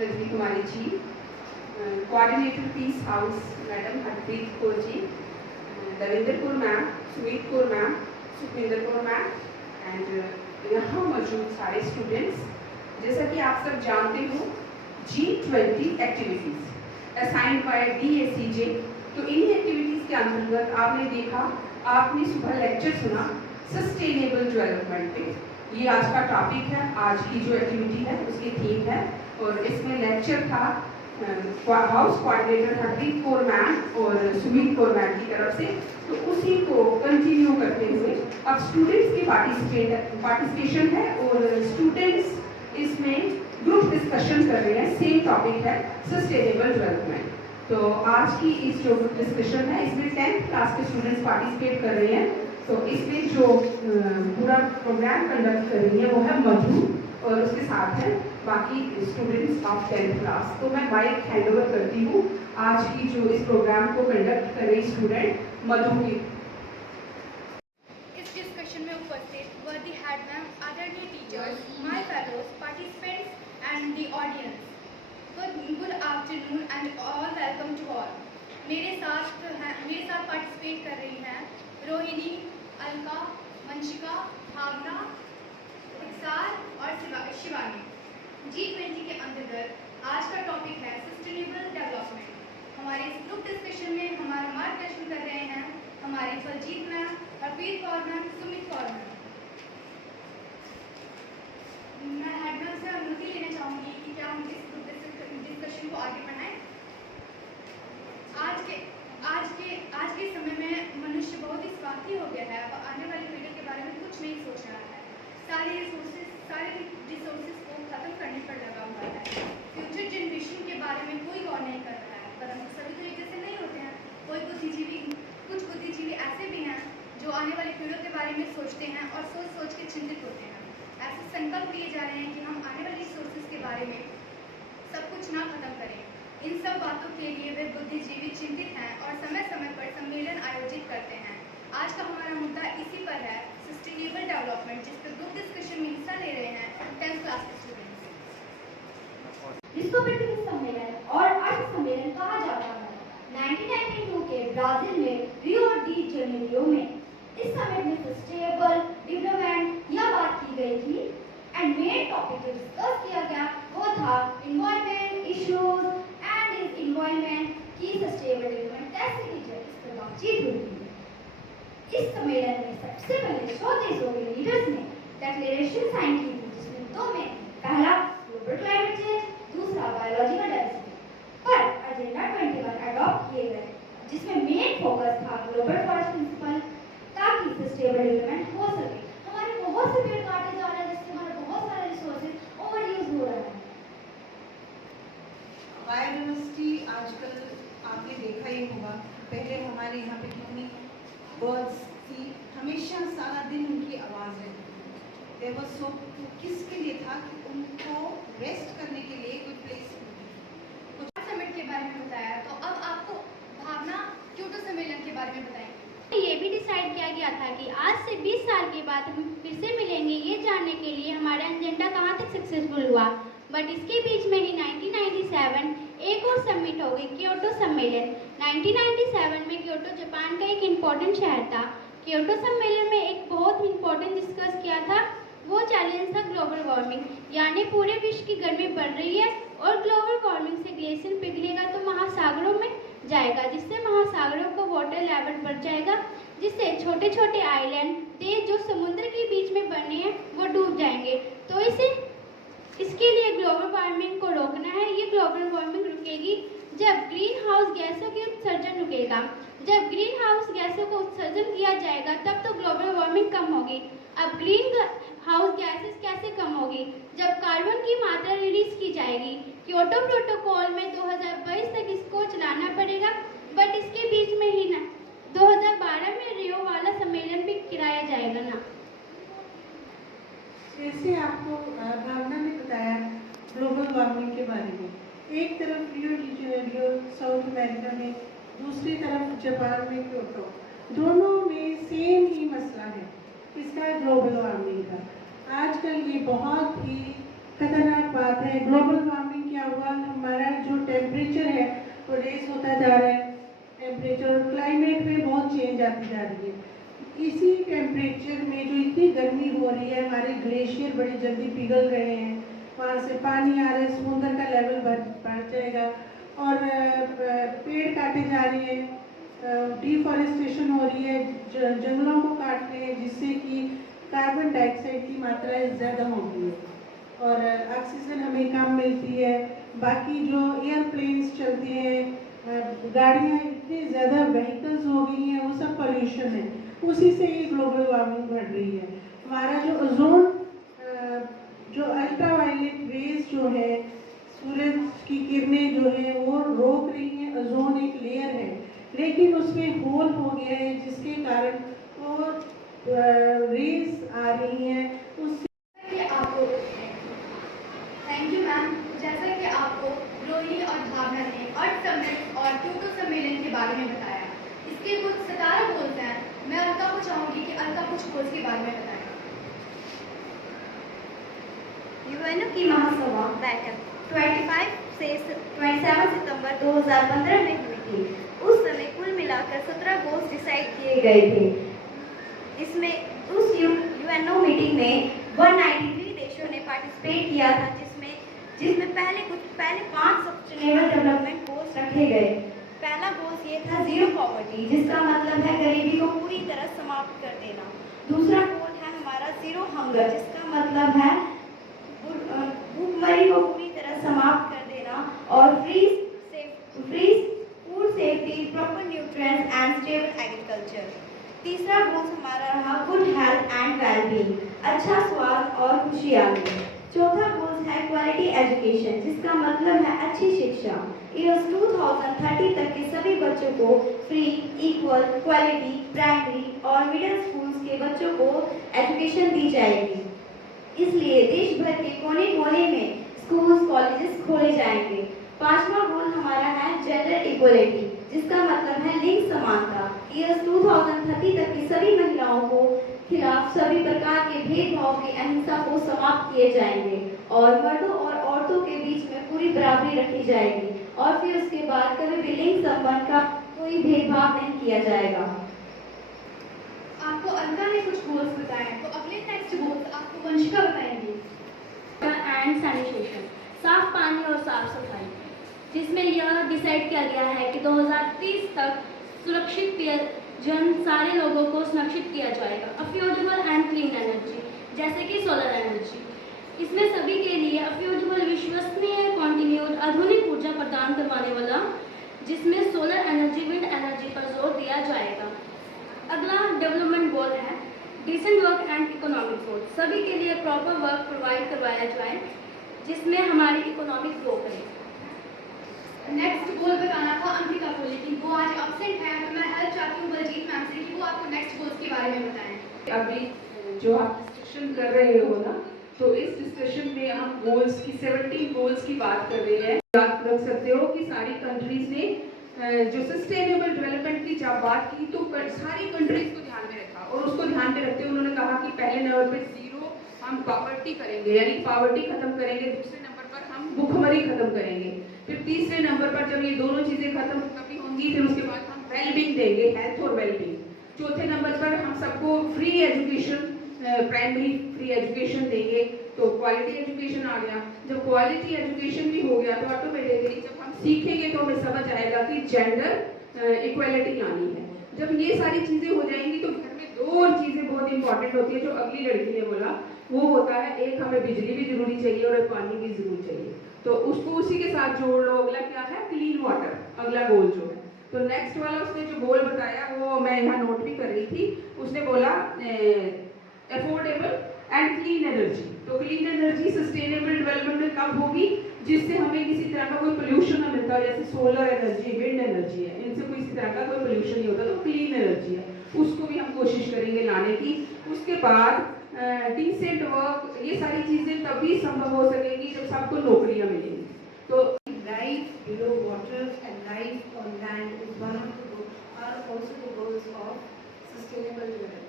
Rajni Kumari ji, coordinator peace house madam Harpreet Kaur ji, Davinder Kaur ma'am, Sumit Kaur ma'am, Sukhwinder Kaur ma'am and यहाँ मौजूद सारे स्टूडेंट्स। जैसा कि आप सब जानते हो, G20 activities assigned by DACJ। तो इन्हीं एक्टिविटीज़ के अंतर्गत आपने देखा, आपने सुबह लेक्चर सुना सस्टेनेबल डेवलपमेंट पे। ये आज का टॉपिक है, आज की जो एक्टिविटी है उसकी थीम है और इसमें लेक्चर था house coordinator Harpreet Kaur ma'am और सुमित कौर मैम की तरफ से। तो उसी को कंटिन्यू करते हुए अब स्टूडेंट्स की पार्टिसिपेशन है और स्टूडेंट्स इसमें ग्रुप डिस्कशन कर रहे हैं। सेम टॉपिक है सस्टेनेबल डेवलपमेंट। तो आज की इस जो ग्रुप डिस्कशन है इसमें 10th क्लास के स्टूडेंट्स पार्टिसिपेट कर रहे हैं। तो इसमें जो पूरा प्रोग्राम कंडक्ट कर रही है वो है मधु और उसके साथ है बाकी स्टूडेंट्स ऑफ 10th क्लास। तो मैं माइक हैंड ओवर करती हूँ आज की जो इस प्रोग्राम को कंडक्ट कर रही स्टूडेंट मधु की। इस डिस्कशन में उपस्थित वर्दी हेड मैम, आदरणीय teachers, my fellows, participants and the audience, good afternoon and all welcome to all. मेरे साथ पार्टिसिपेट कर रही हैं रोहिणी, अलका, वंशिका, भावना, इक्सार और शिवानी। G20 के अंतर्गत आज का टॉपिक है सस्टेनेबल डेवलपमेंट। हमारे इस ग्रुप डिस्कशन में हमारा मार्गदर्शन कर रहे हैं हमारी Phaljit ma'am, Harpreet Kaur ma'am, Sumit Kaur ma'am. मैं हेड मैम से अनुमति लेना चाहूँगी कि क्या हम इस ग्रुप डिस्कशन को आगे बढ़ाएं। आज के समय में मनुष्य बहुत ही स्वार्थी हो गया है। वह आने वाली पीढ़ी के बारे में कुछ नहीं सोच रहा है। सारे रिसोर्सेज को खत्म करने पर लगा हुआ है। फ्यूचर जनरेशन के बारे में कोई गौर नहीं कर रहा है। परंतु सभी तो एक जैसे नहीं होते हैं। कुछ बुद्धिजीवी ऐसे भी हैं जो आने वाली पीढ़ियों के बारे में सोचते हैं और सोच के चिंतित होते हैं। ऐसे संकल्प लिए जा रहे हैं कि हम आने वाली रिसोर्सेज के बारे में सब कुछ ना खत्म करें। इन सब बातों के लिए वे बुद्धिजीवी चिंतित हैं और समय समय पर सम्मेलन आयोजित करते हैं। आज का हमारा मुद्दा इसी पर है, सस्टेनेबल डेवलपमेंट, जिस पर ग्रुप डिस्कशन में हिस्सा ले रहे हैं 10th क्लास के स्टूडेंट्स। जिसको पृथ्वी सम्मेलन और अर्थ सम्मेलन कहा जाता है। 1992 के ब्राजील में रियो डी जेनेरियो में इस समिट में सस्टेनेबल डेवलपमेंट यह बात की गई थी एंड मेन टॉपिक जो डिस्कस किया गया वो था एनवायरमेंट इश्यूज एंड इस एनवायरमेंट की सस्टेनेबल डेवलपमेंट कैसे की जाए, इस पर बातचीत हुई थी। इस सम्मेलन में सबसे पहले 100 देशों के लीडर्स ने डिक्लेरेशन साइन की थी, जिसमें दो में पहला ग्लोबल क्लाइमेट चेंज, दूसरा बायोलॉजिकल डाइवर्सिटी पर एजेंडा 21 अडॉप्ट किए गए, जिसमें मेन फोकस था ग्लोबल फॉरेस्ट प्रिंसिपल, ताकि सस्टेनेबल डेवलपमेंट हो सके। हमारे बहुत से पेड़ काटे जा रहे हैं जिससे हमारे बहुत सारे रिसोर्सेज ओवर यूज हो रहा है। बायोडाइवर्सिटी आजकल आपने देखा ही होगा, पहले हमारे यहाँ पे कितनी बर्ड्स थी, हमेशा सारा दिन उनकी आवाज़ रहती थी। देयर वाज सो किसके लिए था कि उनको रेस्ट करने के लिए कोई प्लेस कुछ समिट के बारे में बताया, तो अब आपको भावना क्योटो सम्मेलन के बारे में बताएंगे। ये भी डिसाइड किया गया था कि आज से 20 साल के बाद हम फिर से मिलेंगे, ये जानने के लिए हमारा एजेंडा कहाँ तक सक्सेसफुल हुआ। बट इसके बीच में ही 1997 एक और समिट हो गई, क्योटो सम्मेलन। 1997 में क्योटो जापान का एक इम्पोर्टेंट शहर था। क्योटो सम्मेलन में एक बहुत इम्पोर्टेंट डिस्कस किया था, वो चैलेंज था ग्लोबल वार्मिंग, यानी पूरे विश्व की गर्मी बढ़ रही है और ग्लोबल वार्मिंग से ग्लेशियर पिघलेगा तो महासागरों में जाएगा, जिससे महासागरों का वाटर लेवल बढ़ जाएगा, जिससे छोटे छोटे आइलैंड देश जो समुद्र के बीच में बने हैं वो डूब जाएंगे। तो इसके लिए ग्लोबल वार्मिंग को रोकना है। ये ग्लोबल वार्मिंग रुकेगी जब ग्रीन हाउस गैसों के उत्सर्जन रुकेगा। जब ग्रीन हाउस गैसों को उत्सर्जन किया जाएगा तब तो ग्लोबल वार्मिंग कम होगी। अब ग्रीन हाउस गैसेस कैसे कम होगी? जब कार्बन की मात्रा रिलीज की जाएगी। क्योटो प्रोटोकॉल में 2022 तक इसको चलाना पड़ेगा, बट इसके बीच में ही ना 2012 में रियो वाला सम्मेलन भी कराया जाएगा ना। जैसे आपको भावना ने बताया ग्लोबल वार्मिंग के बारे में, एक तरफ Rio de Janeiro south America में, दूसरी तरफ जापान में क्योटो, दोनों में सेम ही मसला है इसका, ग्लोबल वार्मिंग का। आजकल ये बहुत ही खतरनाक बात है। ग्लोबल वार्मिंग क्या हुआ, हमारा जो टेम्परेचर है वो रेस होता जा रहा है, टेम्परेचर और क्लाइमेट में बहुत चेंज आती जा रही है। इसी टेम्परेचर में जो इतनी गर्मी हो रही है, हमारे ग्लेशियर बड़ी जल्दी पिघल रहे हैं, वहाँ से पानी आ रहा है, समुद्र का लेवल बढ़ जाएगा और पेड़ काटे जा रहे हैं, डिफॉरेस्टेशन हो रही है, जंगलों को काट रहे हैं, जिससे कि कार्बन डाइऑक्साइड की मात्रा ज़्यादा होगी और ऑक्सीजन हमें कम मिलती है। बाकी जो एयरप्लेन्स चलते हैं, गाड़ियाँ इतनी ज़्यादा व्हीकल्स हो गई हैं, वो सब पोल्यूशन है, उसी से ये ग्लोबल वार्मिंग बढ़ रही है। हमारा जो ओजोन, जो अल्ट्रावायलेट रेज जो है, सूरज की किरणें जो है वो रोक रही हैं। ओजोन एक लेयर है लेकिन उसमें होल हो गया है, जिसके कारण वो रेज आ रही हैं, उससे आपको थैंक यू मैम। जैसा कि आपको रोहिणी और भावना ने अर्थ समिट और क्योटो सम्मेलन के बारे में बताया, इसके कुछ 17 गोल्स हैं। मैं अलका को चाहूँगी कि अलका कुछ गोल्स के बारे में बताएं। यूएनओ की महासभा बैठक 25 से 27 सितंबर 2015 में हुई थी। उस समय कुल मिलाकर 17 गोल्स डिसाइड किए गए थे। इसमें उस यूएनओ मीटिंग में 193 देशों ने पार्टिसिपेट किया था, जिसमें पहले 5 सस्टेनेबल डेवलपमेंट गोल्स रखे गए। पहला गोल्स ये था जीरो पॉवर्टी, जिसका मतलब है गरीबी को पूरी तरह समाप्त कर देना। दूसरा गोल है हमारा जीरो हंगर, जिसका मतलब है भूखमरी को पूरी तरह समाप्त कर देना। और free food safety, proper nutrients and stable agriculture. तीसरा गोल हमारा रहा गुड हेल्थ एंड वेलबींग, अच्छा स्वास्थ्य और खुशहाली। चौथा गोल है क्वालिटी एजुकेशन, जिसका मतलब है अच्छी शिक्षा। ईयर्स 2030 तक के सभी बच्चों को फ्री, इक्वल, क्वालिटी प्राइमरी और मिडिल स्कूल्स के बच्चों को एजुकेशन दी जाएगी। इसलिए देश भर के कोने कोने में स्कूल्स, कॉलेजेस खोले जाएंगे। पांचवा गोल हमारा है जेंडर इक्वलिटी, जिसका मतलब है लिंग समानता। ईयर्स 2030 तक की सभी महिलाओं को खिलाफ सभी प्रकार के भेदभाव की अहिंसा को समाप्त किए जाएंगे और मर्दों और औरतों के बीच में पूरी बराबरी रखी जाएगी और फिर उसके बाद कभी भी लिंग संबंध का कोई भेदभाव नहीं किया जाएगा। आपको अलका ने कुछ गोल्स बताए, तो अगले नेक्स्ट गोल्स आपको वंशिका बताएंगी। एंड सैनिटेशन, साफ पानी और साफ सफाई, जिसमें यह डिसाइड किया गया है कि 2030 तक सुरक्षित पेयजल सारे लोगों को सुरक्षित किया जाएगा। अफोर्डेबल एंड क्लीन एनर्जी, जैसे कि सोलर एनर्जी, इसमें सभी के लिए अफोर्डेबल, विश्वसनीय, कॉन्टिन्यूड, आधुनिक ऊर्जा प्रदान करवाने वाला, जिसमें सोलर एनर्जी, विंड एनर्जी पर जोर दिया जाएगा। अगला डेवलपमेंट गोल है decent work and economic growth, सभी के लिए प्रॉपर वर्क प्रोवाइड करवाया जाए, जिसमें हमारी इकोनॉमिक ग्रो करे। नेक्स्ट गोल बताना था अंकिता को, लेकिन वो आज एब्सेंट है, तो मैं हेल्प चाहती हूँ बलजीत मैम से कि वो आपको नेक्स्ट गोल्स के बारे में बताएं। अभी जो आप डिस्कशन कर रहे हो ना, तो इस डिस्कशन में हम गोल्स की 17 गोल्स की बात कर रहे हैं। याद रख सकते हो कि सारी कंट्रीज ने जो सस्टेनेबल डेवलपमेंट की जब बात की तो सारी कंट्रीज को ध्यान में रखा और उसको ध्यान में रखते हुए उन्होंने कहा कि पहले नंबर पे जीरो हम पॉवर्टी करेंगे, यानी पॉवर्टी खत्म करेंगे। दूसरे नंबर पर हम भूखमरी खत्म करेंगे। फिर तीसरे नंबर पर जब ये दोनों चीजें खत्म कभी होंगी, फिर उसके बाद हम वेलबींग देंगे, हेल्थ और वेलबींग। चौथे नंबर पर हम सबको free education, primary free education देंगे, तो क्वालिटी एजुकेशन आ गया। जब क्वालिटी एजुकेशन भी हो गया तो ऑटोमेटिकली जब हम सीखेंगे तो हमें समझ आएगा कि जेंडर इक्वालिटी लानी है। जब ये सारी चीजें हो जाएंगी तो घर में दो और चीजें बहुत इंपॉर्टेंट होती है, जो अगली लड़की ने बोला, वो होता है एक हमें बिजली भी जरूरी चाहिए और पानी भी जरूर चाहिए, तो उसको उसी के साथ जोड़ लो। अगला क्या है, क्लीन वाटर, अगला गोल जो है। तो नेक्स्ट वाला उसने जो गोल बताया वो मैं यहाँ नोट भी कर रही थी। उसने बोला अफोर्डेबल एंड क्लीन एनर्जी। तो क्लीन एनर्जी सस्टेनेबल डेवलपमेंट में कब होगी, जिससे हमें किसी तरह का कोई पोल्यूशन न मिलता, जैसे सोलर एनर्जी, विंड एनर्जी है, इनसे कोई किसी तरह का कोई पोल्यूशन नहीं होता, तो क्लीन एनर्जी है, उसको भी हम कोशिश करेंगे लाने की। उसके बाद डिसेंट वर्क, ये सारी चीजें तभी संभव हो सकेंगी जब सबको नौकरियां मिलेंगी। तो Life below water and life on land is one of the are also the goals of sustainable development.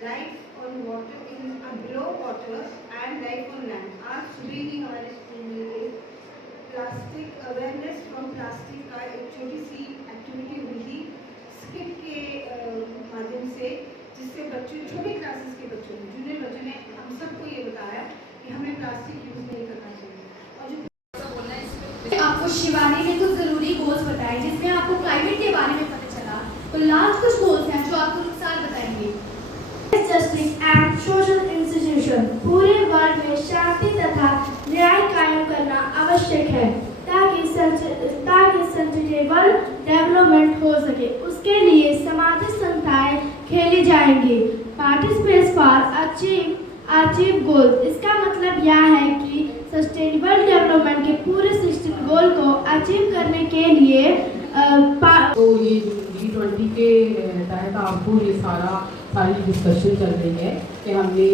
Life on water in below water and life on land आज सुबह की हमारे स्कूल में प्लास्टिक अवेयरनेस फ्रॉम प्लास्टिक का एक छोटी सी activity हुई थी स्किट के माध्यम से, जिससे बच्चों, छोटे क्लासेस के बच्चों ने, जूनियर बच्चों ने हम सबको ये बताया कि हमें प्लास्टिक यूज़ नहीं करना चाहिए। और जो आपको शिवानी ने कुछ ज़रूरी गोल्स बताए जिसमें आपको क्लाइमेट के बारे में पता चला, तो लास्ट कुछ गोल्स हैं जो आपको नुकसान बताएंगे। जस्टिस एंड सोशल इंस्टीट्यूशन, पूरे वर्ल्ड में शांति तथा न्याय कायम करना आवश्यक है ताकि सस्टेनेबल डेवलपमेंट हो सके। उसके लिए सामाजिक संस्थाएं खेली जाएंगी। पार्टिसिपेट्स फॉर अचीव गोल्स, इसका मतलब यह है कि सस्टेनेबल डेवलपमेंट के पूरे 16 गोल को अचीव करने के लिए तो ये G20 के तहत आपको ये सारी डिस्कशन चल रही है कि हमने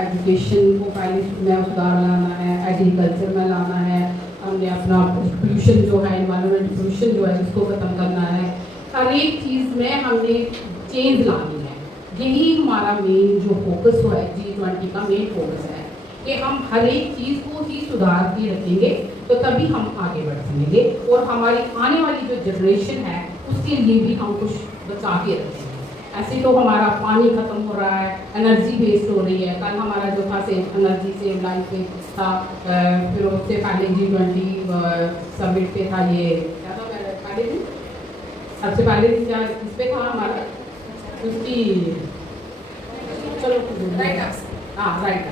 एजुकेशन को पहले में सुधार लाना है, एग्रीकल्चर में लाना है, हमने अपना पोल्यूशन जो है, एनवायरनमेंट पोल्यूशन जो है इसको ख़त्म करना है। हर एक चीज़ में हमने चेंज लानी है। यही हमारा मेन जो फोकस है, G20 का मेन फोकस है कि हम हर एक चीज़ को ही सुधार के रखेंगे तो तभी हम आगे बढ़ सकेंगे और हमारी आने वाली जो जनरेशन है उसके लिए भी हम कुछ बचा के रखेंगे। ऐसे तो हमारा पानी ख़त्म हो रहा है, एनर्जी वेस्ट हो रही है। कल हमारा जो था एनर्जी सेव लाइफ पे था, फिर उससे पहले G20 समिट पे था, ये क्या था पहले दिन, सबसे पहले दिन क्या इस पे था हमारा, उसकी चलो राइट,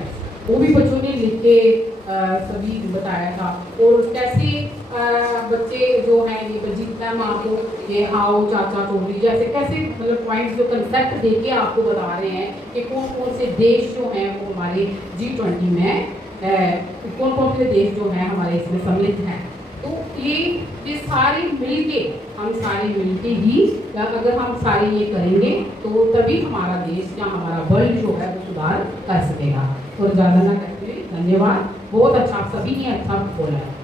वो भी बच्चों ने लिख के सभी बताया था। और कैसे बच्चे जो हैं ये बलजीत मैम आपको ये आओ चाचा चोरी जैसे कैसे मतलब पॉइंट्स जो कंसेप्ट दे के आपको बता रहे हैं कि कौन कौन से देश जो हैं वो हमारे G20 में कौन कौन से देश जो हैं हमारे इसमें सम्मिलित हैं। तो ये सारे मिलके हम सारे मिलके ही अगर हम सारे ये करेंगे तो तभी हमारा देश या हमारा वर्ल्ड जो है वो सुधार कर सकेगा। और ज़्यादा ना कहते हुए धन्यवाद, बहुत अच्छा, आप सभी ने अच्छा बोला है।